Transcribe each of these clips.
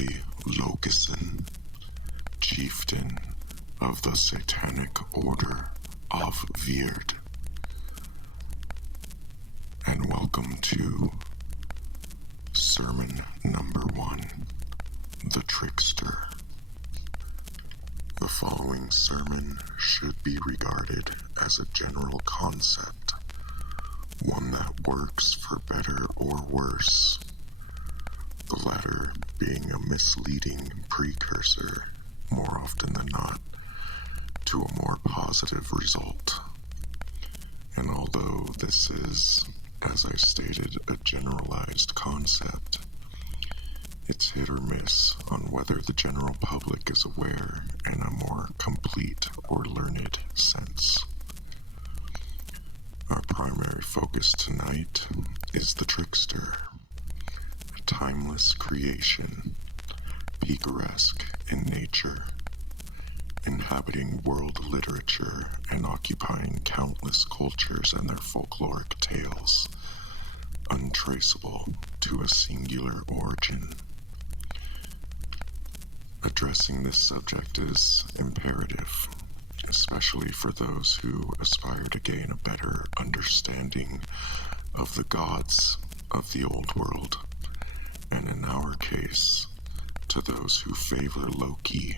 K Lokessen, chieftain of the Satanic Order of Wyrd. And welcome to Sermon number 1, The Trickster. The following sermon should be regarded as a general concept, one that works for better or worse, the latter being a misleading precursor, more often than not, to a more positive result. And although this is, as I stated, a generalized concept, it's hit or miss on whether the general public is aware in a more complete or learned sense. Our primary focus tonight is the Trickster, a timeless creation, picaresque in nature, inhabiting world literature and occupying countless cultures and their folkloric tales, untraceable to a singular origin. Addressing this subject is imperative, especially for those who aspire to gain a better understanding of the gods of the old world, and in our case, to those who favor Loki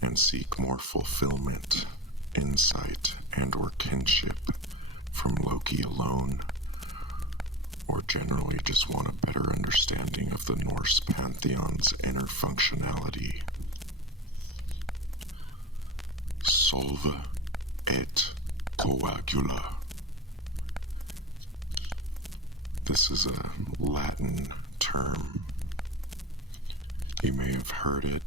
and seek more fulfillment, insight, and or kinship from Loki alone, or generally just want a better understanding of the Norse Pantheon's inner functionality. Solve et coagula. This is a Latin term. You may have heard it.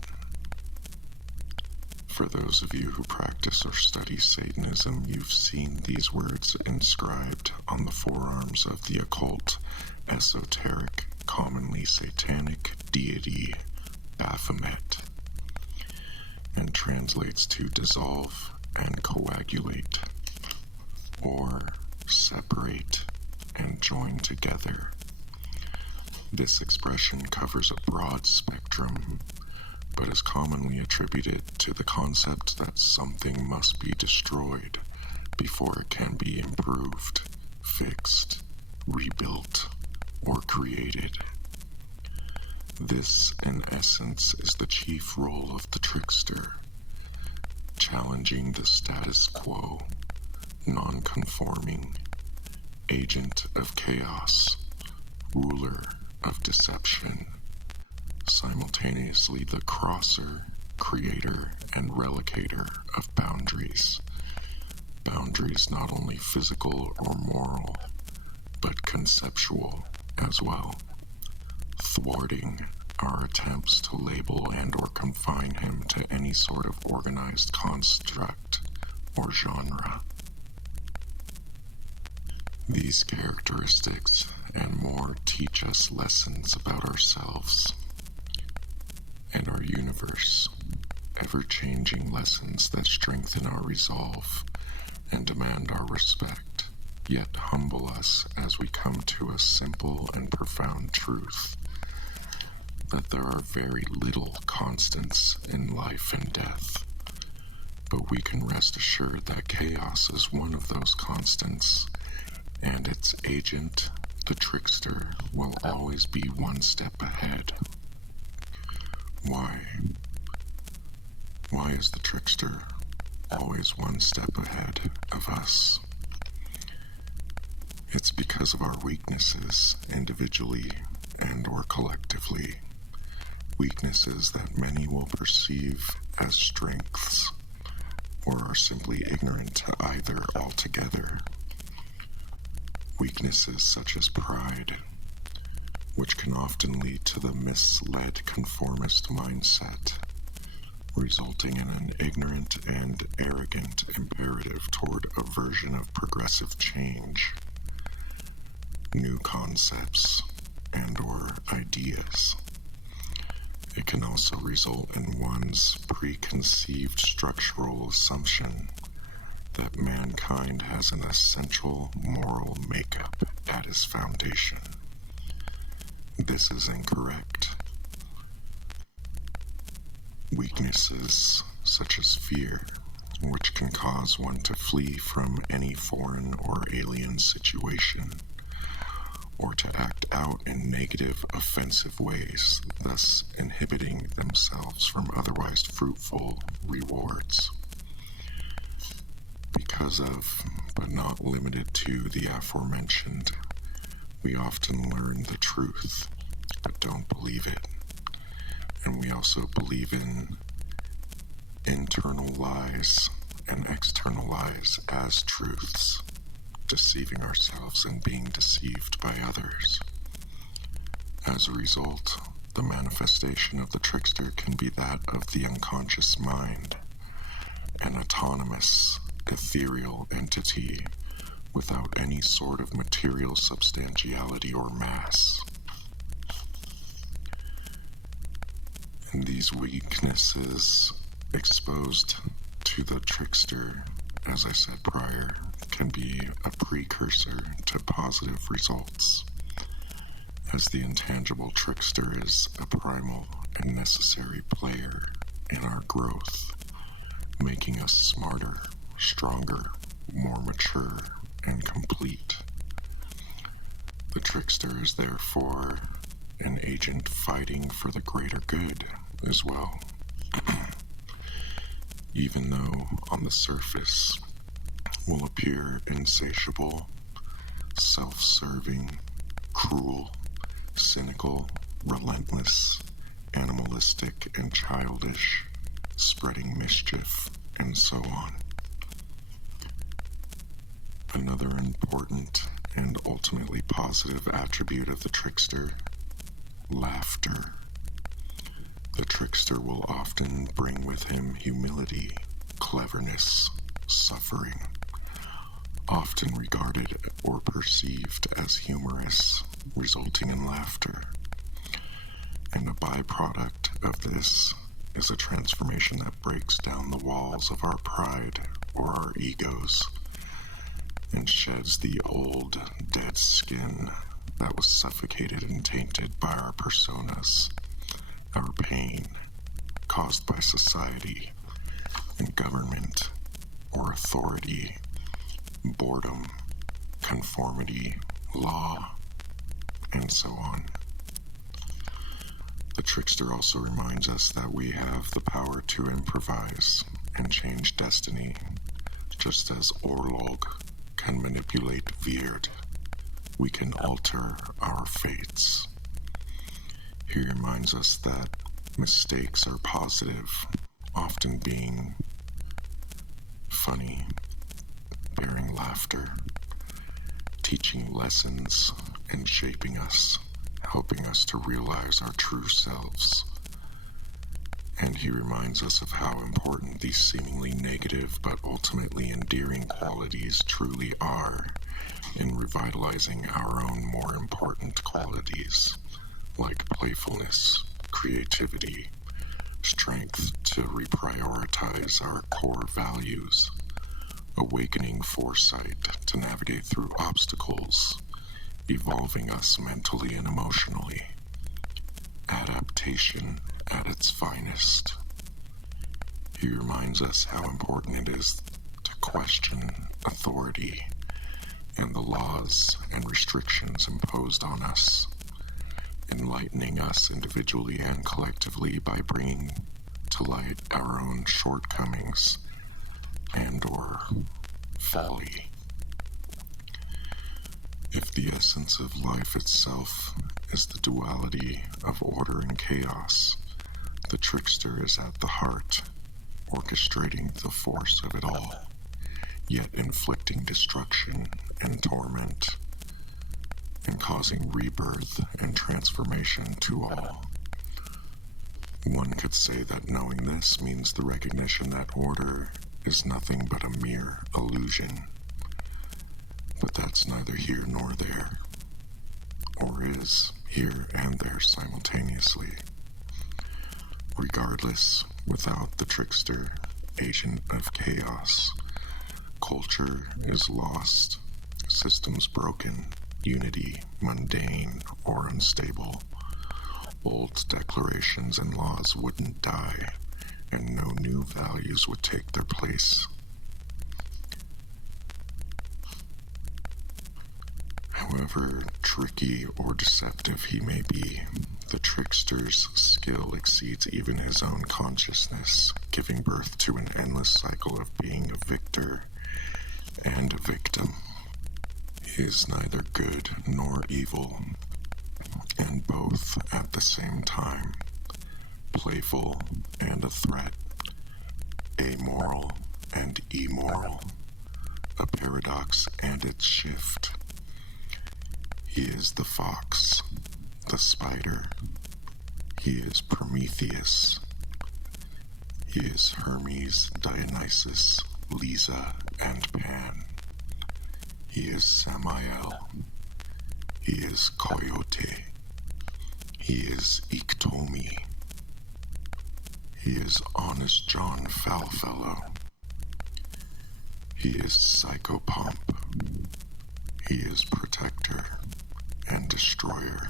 For those of you who practice or study Satanism, you've seen these words inscribed on the forearms of the occult, esoteric, commonly satanic deity Baphomet, and translates to dissolve and coagulate, or separate and join together. This expression covers a broad spectrum, but is commonly attributed to the concept that something must be destroyed before it can be improved, fixed, rebuilt, or created. This, in essence, is the chief role of the Trickster, challenging the status quo, non-conforming, agent of chaos, ruler of deception, simultaneously the crosser, creator, and relicator of boundaries. Boundaries not only physical or moral, but conceptual as well, thwarting our attempts to label and or confine him to any sort of organized construct or genre. These characteristics and more teach us lessons about ourselves and our universe, ever-changing lessons that strengthen our resolve and demand our respect, yet humble us as we come to a simple and profound truth, that there are very little constants in life and death, but we can rest assured that chaos is one of those constants, and its agent, the Trickster, will always be one step ahead. Why? Why is the Trickster always one step ahead of us? It's because of our weaknesses, individually and or collectively. Weaknesses that many will perceive as strengths, or are simply ignorant to either altogether. Weaknesses such as pride, which can often lead to the misled conformist mindset, resulting in an ignorant and arrogant imperative toward a version of progressive change, new concepts, and or ideas. It can also result in one's preconceived structural assumption that mankind has an essential moral makeup at its foundation. This is incorrect. Weaknesses such as fear, which can cause one to flee from any foreign or alien situation, or to act out in negative, offensive ways, thus inhibiting themselves from otherwise fruitful rewards. Because of, but not limited to, the aforementioned, we often learn the truth, but don't believe it. And we also believe in internal lies and external lies as truths, deceiving ourselves and being deceived by others. As a result, the manifestation of the trickster can be that of the unconscious mind, an autonomous, ethereal entity without any sort of material substantiality or mass. And these weaknesses exposed to the trickster, as I said prior, can be a precursor to positive results, as the intangible trickster is a primal and necessary player in our growth, making us smarter, stronger, more mature, and complete. The trickster is therefore an agent fighting for the greater good as well. Even though on the surface will appear insatiable, self-serving, cruel, cynical, relentless, animalistic, and childish, spreading mischief, and so on. Another important and ultimately positive attribute of the trickster: laughter. The trickster will often bring with him humility, cleverness, suffering, often regarded or perceived as humorous, resulting in laughter. And a byproduct of this is a transformation that breaks down the walls of our pride or our egos and sheds the old, dead skin that was suffocated and tainted by our personas, our pain caused by society and government or authority, boredom, conformity, law, and so on. The trickster also reminds us that we have the power to improvise and change destiny, just as Orlog can manipulate Wyrd. We can alter our fates. He reminds us that mistakes are positive, often being funny, bearing laughter, teaching lessons, and shaping us, helping us to realize our true selves. And he reminds us of how important these seemingly negative but ultimately endearing qualities truly are in revitalizing our own more important qualities, like playfulness, creativity, strength to reprioritize our core values, awakening foresight to navigate through obstacles, evolving us mentally and emotionally, adaptation at its finest. He reminds us how important it is to question authority and the laws and restrictions imposed on us, enlightening us individually and collectively by bringing to light our own shortcomings and/or folly. If the essence of life itself is the duality of order and chaos, the trickster is at the heart, orchestrating the force of it all, yet inflicting destruction and torment, and causing rebirth and transformation to all. One could say that knowing this means the recognition that order is nothing but a mere illusion. But that's neither here nor there, or is here and there simultaneously. Regardless, without the trickster, agent of chaos, culture is lost, systems broken, unity mundane or unstable. Old declarations and laws wouldn't die, and no new values would take their place. However tricky or deceptive he may be, the trickster's skill exceeds even his own consciousness, giving birth to an endless cycle of being a victor and a victim. He is neither good nor evil, and both at the same time, playful and a threat, amoral and immoral, a paradox and its shift. He is the fox, the spider. He is Prometheus. He is Hermes, Dionysus, Lisa, and Pan. He is Samael. He is Coyote. He is Iktomi. He is Honest John Foulfellow. He is Psychopomp. He is Protector and Destroyer,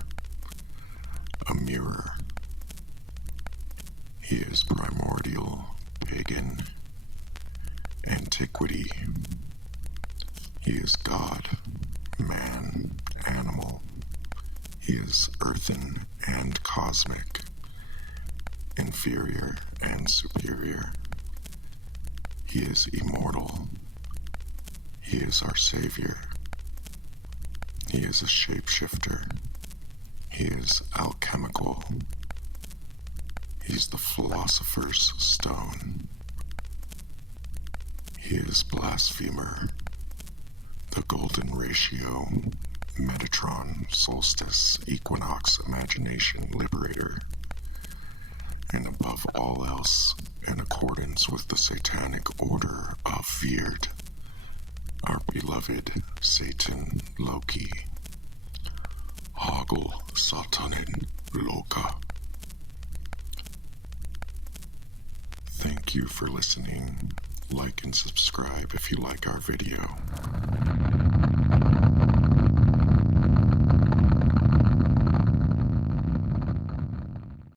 a mirror. He is Primordial, Pagan, Antiquity. He is God, man, animal. He is earthen and cosmic, inferior and superior. He is immortal. He is our savior. He is a shapeshifter. He is alchemical. He's the philosopher's stone. He is blasphemer, the golden ratio, Metatron, solstice, equinox, imagination, liberator, and above all else, in accordance with the Satanic Order of Wyrd, our beloved Satan Loki. Hagel Satanin Loke. Thank you for listening. Like and subscribe if you like our video.